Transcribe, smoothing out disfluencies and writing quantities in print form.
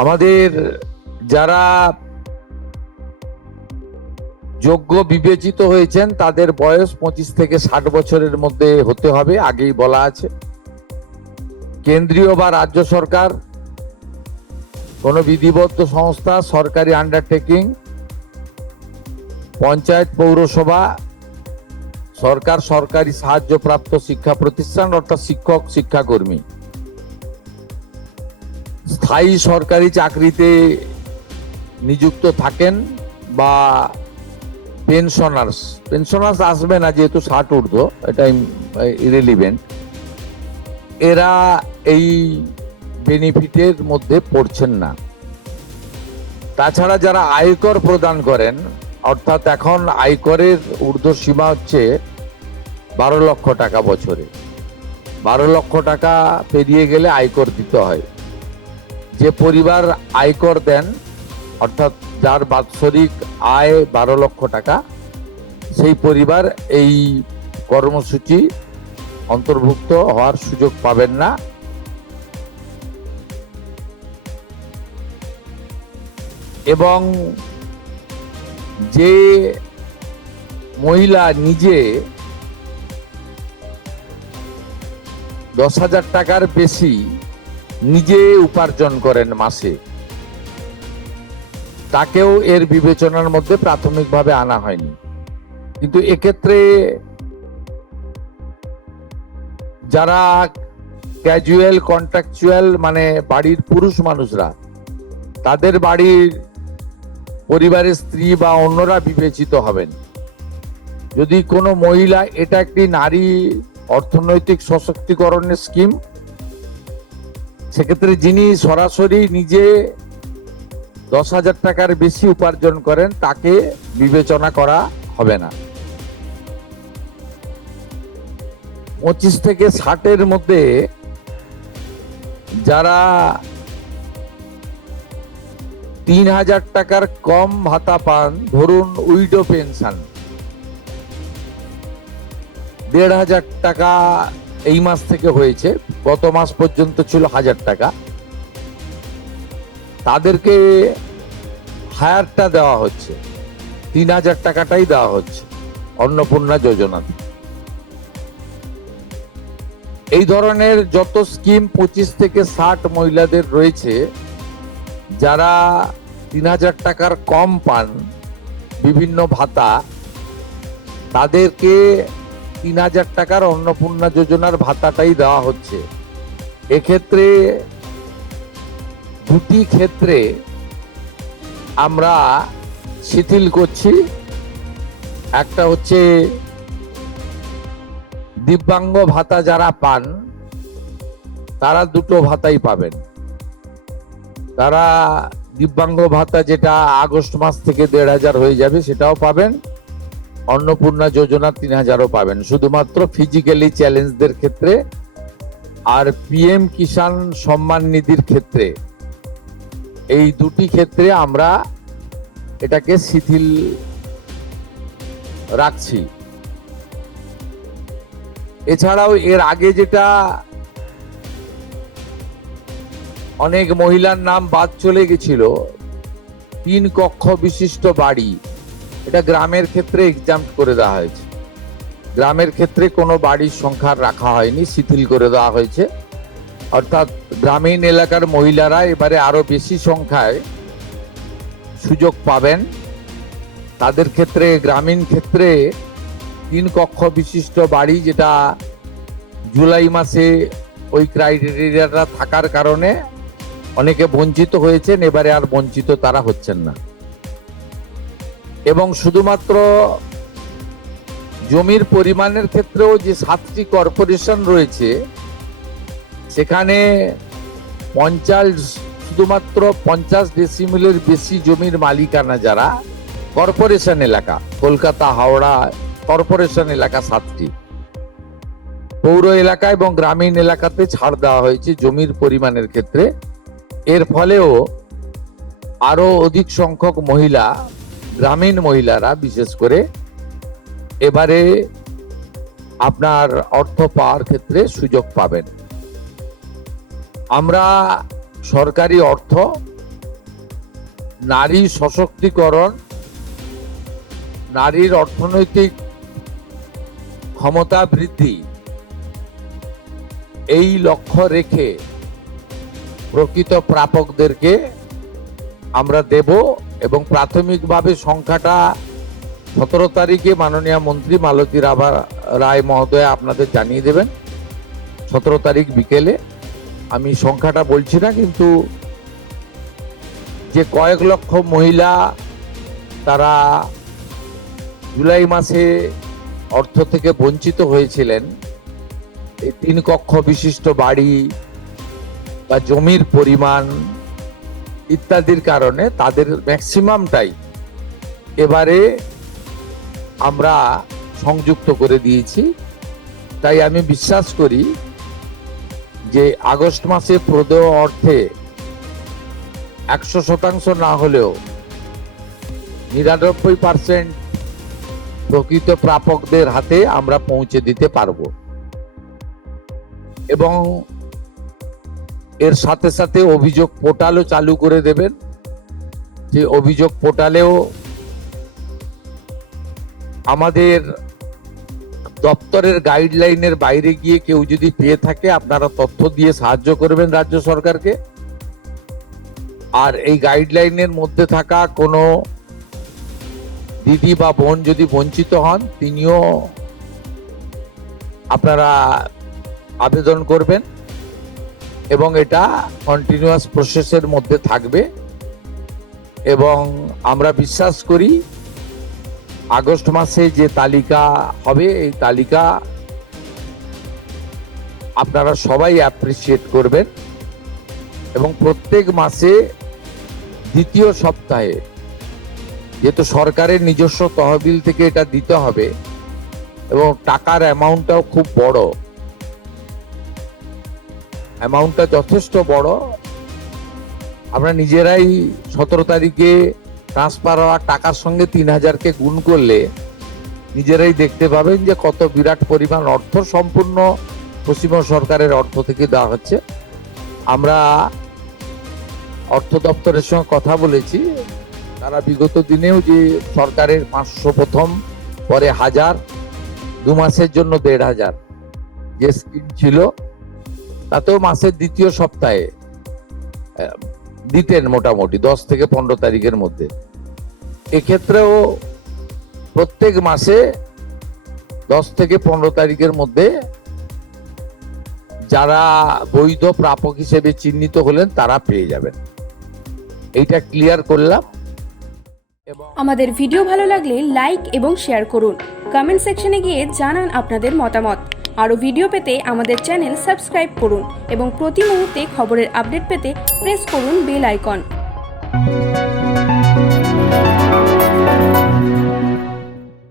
আমাদের যারা যোগ্য বিবেচিত হয়েছেন তাদের বয়স 25 থেকে 60 বছরের মধ্যে হতে হবে, আগেই বলা আছে। কেন্দ্রীয় বা রাজ্য সরকার, কোনো বিধিবদ্ধ সংস্থা, সরকারি আন্ডারটেকিং, পঞ্চায়েত, পৌরসভা, সরকার, সরকারি সাহায্যপ্রাপ্ত শিক্ষা প্রতিষ্ঠান অর্থাৎ শিক্ষক, শিক্ষাকর্মী, স্থায়ী সরকারি চাকরিতে নিযুক্ত থাকেন বা পেনশনার্স আসবে না যেহেতু 60 ঊর্ধ্ব, এটা ইরেলিভেন্ট, এরা এই বেনিফিটের মধ্যে পড়ছেন না। তাছাড়া যারা আয়কর প্রদান করেন, অর্থাৎ এখন আয়করের ঊর্ধ্ব সীমা হচ্ছে 12 লক্ষ টাকা বছরে। 12 লক্ষ টাকা পেরিয়ে গেলে আয়কর দিতে হয়। যে পরিবার আয়কর দেন, অর্থাৎ যার বাৎসরিক আয় 12 লক্ষ টাকা, সেই পরিবার এই কর্মসূচি অন্তর্ভুক্ত হওয়ার সুযোগ পাবেন না। এবং যে মহিলা নিজে 10,000 টাকার বেশি নিজে উপার্জন করেন মাসে, তাকেও এর বিবেচনার মধ্যে প্রাথমিকভাবে আনা হয়নি। কিন্তু এক্ষেত্রে যারা ক্যাজুয়াল, কন্ট্রাকচুয়াল, মানে বাড়ির পুরুষ মানুষরা, তাদের বাড়ির পরিবারের স্ত্রী বা অন্যরা বিবেচিত হবেন। যদি কোনো মহিলা, এটা একটি নারী অর্থনৈতিক সশক্তিকরণের স্কিম, সেক্ষেত্রে যিনি সরাসরি নিজে 10,000 টাকার বেশি উপার্জন করেন তাকে বিবেচনা করা হবে না। 25 থেকে 60-এর মধ্যে যারা 3,000 টাকার কম ভাতা পান, ধরুন উইডো পেনশন 1,500 টাকা এই মাস থেকে হয়েছে, গত মাস পর্যন্ত ছিল 1,000 টাকা, তাদেরকে হায়ারটা দেওয়া হচ্ছে, 3,000 টাকাটাই দেওয়া হচ্ছে অন্নপূর্ণা যোজনাতে। এই ধরনের যত স্কিম 25 থেকে 60 মহিলাদের রয়েছে, যারা 3,000 টাকার কম পান বিভিন্ন ভাতা, তাদেরকে 3,000 টাকার অন্নপূর্ণা যোজনার ভাতাটাই দেওয়া হচ্ছে। এক্ষেত্রে দুটি ক্ষেত্রে আমরা শিথিল করছি। একটা হচ্ছে দিব্যাঙ্গ ভাতা যারা পান, তারা দুটো ভাতাই পাবেন। তারা দিব্যাঙ্গ ভাতা যেটা আগস্ট মাস থেকে 1,500 হয়ে যাবে, সেটাও পাবেন। অন্নপূর্ণা যোজনা 3,000ও পাবেন, শুধুমাত্র ফিজিক্যালি চ্যালেঞ্জদের ক্ষেত্রে। আর পিএম কিষাণ সম্মান নিধির ক্ষেত্রে, এই দুটি ক্ষেত্রে আমরা এটাকে শিথিল রাখছি। এছাড়াও এর আগে যেটা অনেক মহিলার নাম বাদ চলে গেছিল, 3 কক্ষ বিশিষ্ট বাড়ি, এটা গ্রামের ক্ষেত্রে এক্সাম্পট করে দেওয়া হয়েছে। গ্রামের ক্ষেত্রে কোনো বাড়ির সংখ্যা রাখা হয়নি, শিথিল করে দেওয়া হয়েছে। অর্থাৎ গ্রামীণ এলাকার মহিলারা এবারে আরো বেশি সংখ্যায় সুযোগ পাবেন। তাদের ক্ষেত্রে, গ্রামীণ ক্ষেত্রে 3 কক্ষ বিশিষ্ট বাড়ি, যেটা জুলাই মাসে ওই ক্রাইটেরিয়াটা থাকার কারণে অনেকে বঞ্চিত হয়েছেন, এবারে আর বঞ্চিত তারা হচ্ছেন না। এবং শুধুমাত্র জমির পরিমাণের ক্ষেত্রেও যে 7টি কর্পোরেশন রয়েছে, সেখানে শুধুমাত্র 50 ডেসিমেলের বেশি জমির মালিকানা যারা কর্পোরেশন এলাকা, কলকাতা, হাওড়া কর্পোরেশন এলাকা 7টি, পৌর এলাকা এবং গ্রামীণ এলাকাতে ছাড় দেওয়া হয়েছে জমির পরিমাণের ক্ষেত্রে। এর ফলেও আরো অধিক সংখ্যক মহিলা, গ্রামীণ মহিলারা বিশেষ করে, এবারে আপনার অর্থ পাওয়ার ক্ষেত্রে সুযোগ পাবেন। আমরা সরকারি অর্থ নারী সশক্তিকরণ, নারীর অর্থনৈতিক ক্ষমতা বৃদ্ধি, এই লক্ষ্য রেখে প্রকৃত প্রাপকদেরকে আমরা দেব এবং প্রাথমিকভাবে সংখ্যাটা 17 তারিখে মাননীয় মন্ত্রী মালতী রায় মহোদয় আপনাদের জানিয়ে দেবেন। 17 তারিখ বিকেলে। আমি সংখ্যাটা বলছি না, কিন্তু যে কয়েক লক্ষ মহিলা তারা জুলাই মাসে অর্থ থেকে বঞ্চিত হয়েছিলেন, এই 3 কক্ষ বিশিষ্ট বাড়ি বা জমির পরিমাণ ইত্যাদির কারণে তাদের ম্যাক্সিমামটাই এবারে আমরা সংযুক্ত করে দিয়েছি। তাই আমি বিশ্বাস করি যে আগস্ট মাসে প্রদেয় অর্থে 100% না হলেও 99% প্রকৃত প্রাপকদের হাতে আমরা পৌঁছে দিতে পারবো। এবং এর সাথে সাথে অভিযোগ পোর্টালও চালু করে দেবেন, যে অভিযোগ পোর্টালেও আমাদের দপ্তরের গাইডলাইনের বাইরে গিয়ে কেউ যদি পেয়ে থাকে আপনারা তথ্য দিয়ে সাহায্য করবেন রাজ্য সরকারকে। আর এই গাইডলাইনের মধ্যে থাকা কোনো দিদি বা বোন যদি বঞ্চিত হন, তিনিও আপনারা আবেদন করবেন এবং এটা কন্টিনিউয়াস প্রসেসের মধ্যে থাকবে। এবং আমরা বিশ্বাস করি আগস্ট মাসে যে তালিকা হবে, এই তালিকা আপনারা সবাই অ্যাপ্রিসিয়েট করবেন এবং প্রত্যেক মাসে দ্বিতীয় সপ্তাহে, যেহেতু সরকারের নিজস্ব তহবিল থেকে এটা দিতে হবে এবং টাকার অ্যামাউন্টটাও খুব বড়, অ্যামাউন্টটা যথেষ্ট বড়। আমরা নিজেরাই 17 তারিখে ট্রান্সফার হওয়া টাকার সঙ্গে 3000কে গুণ করলে নিজেরাই দেখতে পাবেন যে কত বিরাট পরিমাণ অর্থ সম্পূর্ণ পশ্চিমবঙ্গ সরকারের অর্থ থেকে দেওয়া হচ্ছে। আমরা অর্থ দপ্তরের সঙ্গে কথা বলেছি, তারা বিগত দিনেও যে সরকারের 500 প্রথম, পরে 1000, 2 মাসের জন্য 1500 যে স্কিম ছিল, তাতেও মাসের দ্বিতীয় সপ্তাহে দিতেন মোটামুটি 10 থেকে 15 তারিখের মধ্যে। এক্ষেত্রেও প্রত্যেক মাসে 10 থেকে 15 তারিখের মধ্যে যারা বৈধ প্রাপক হিসেবে চিহ্নিত হলেন তারা পেয়ে যাবেন। এইটা ক্লিয়ার করলাম। আমাদের ভিডিও ভালো লাগলে লাইক এবং শেয়ার করুন। কমেন্ট সেকশনে গিয়ে জানান আপনাদের মতামত। আরও ভিডিও পেতে আমাদের চ্যানেল সাবস্ক্রাইব করুন এবং প্রতি মুহূর্তে খবরের আপডেট পেতে প্রেস করুন বেল আইকন।